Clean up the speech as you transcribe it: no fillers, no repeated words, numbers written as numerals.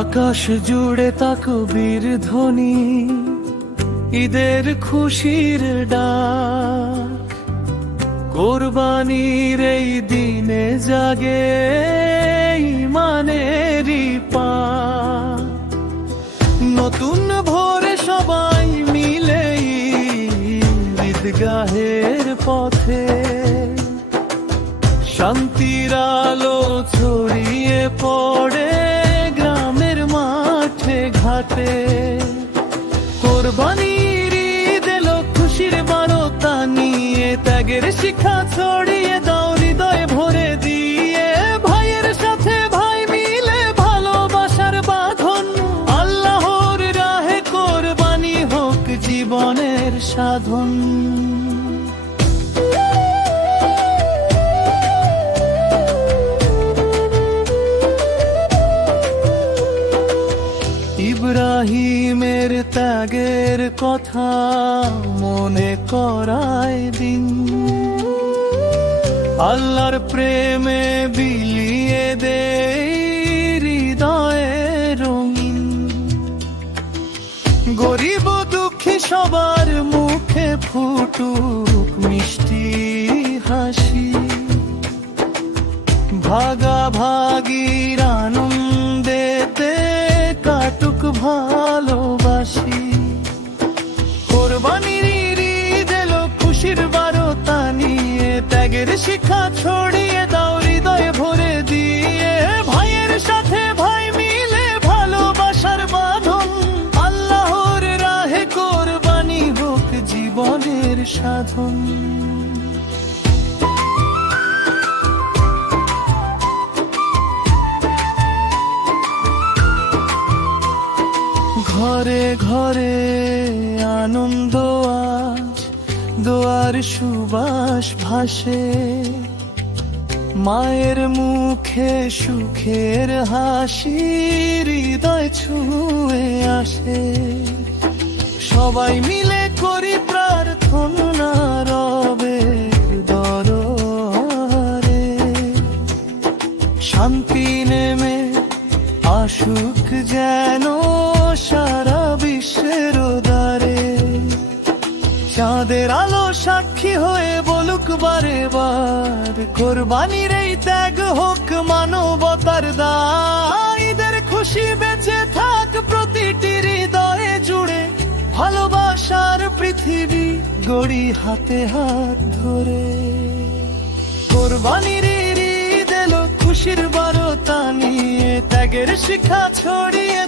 আকাশ জুড়ে তাকবীর ধ্বনি, ঈদের খুশির ডাক। কোরবানির এই দিনে জাগে ঈমানেরই পাক। নতুন ভোরে সবাই মিলে ঈদগাহের পথে, শান্তির আলো ছড়িয়ে পড়ে গ্রামের মাঠে ঘাটে। কোরবানির ঈদ এলো খুশির বারতা নিয়ে, ত্যাগের শিক্ষা ছড়িয়ে দাও হৃদয় ভরে দিয়ে। ভাইয়ের সাথে ভাই মিলে ভালোবাসার বাঁধন, আল্লাহর রাহে কোরবানি হোক জীবনের সাধন। ইব্রাহিমের ত্যাগের কথা মনে করায় দিন, আল্লাহর প্রেমে বিলিয়ে দে হৃদয়ে রঙিন। গরিব দুঃখী সবার মুখে ফুটুক মিষ্টি হাসি, ভাগাভাগির আনন্দেতে কাটুক ভালোবাসি। কোরবানির ঈদ এলো খুশির বারতা নিয়ে, ত্যাগের শিক্ষা ছড়িয়ে দাও হৃদয়ে ভরে দিয়ে। ভাইয়ের সাথে ভাই মিলে ভালোবাসার বাঁধন, আল্লাহর রাহে কোরবানি হোক জীবনের সাধন। ঘরে ঘরে আনন্দ আজ, দোয়ার সুবাস ভাসে, মায়ের মুখে সুখের হাসি হৃদয় ছুঁয়ে আসে। সবাই মিলে করি প্রার্থনা রবের দরবারে, শান্তি নেমে আসুক যেন সারা বিশ্বের দ্বারে। চাঁদের আলো সাক্ষী হয়ে বলুক বারে বার, কোরবানির এই ত্যাগ হোক মানবতার দায়। ঈদের খুশি বেঁচে থাক প্রতিটি হৃদয়ে জুড়ে, ভালোবাসার পৃথিবী গড়ি হাতে হাত ধরে। কোরবানির ঈদ এলো খুশির বারতা নিয়ে, ত্যাগের শিক্ষা ছড়িয়ে